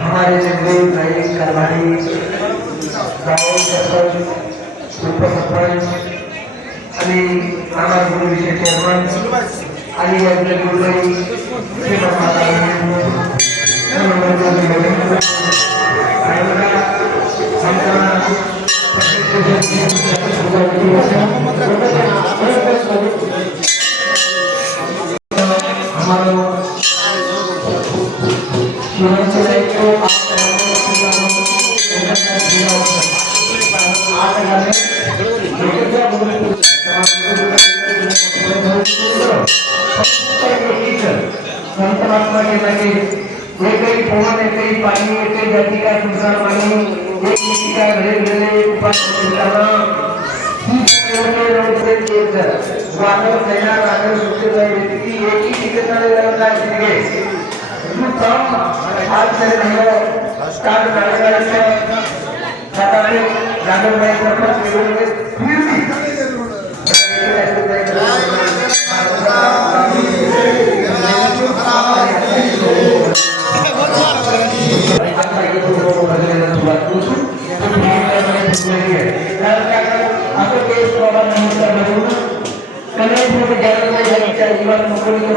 हमारे जंगल भाई करवानी गाँव सरपंच उपसरपंच आणि आम्हाला गुरु विषय चेअरमन आणि आपले गुरुबाई परमात्मा के लगे एक ही फोन एक ही पानी एक ही जाति का संसार पानी एक मिट्टी का घरे घरे उपास करना के रोड से एक वानर सेना वानर सुखे गए व्यक्ति एक ही ठिकाना लगा जिंदगी जो काम आज से नहीं स्टार्ट करेगा इससे सताने जानो मैं परपस करूंगा फिर भी जीवन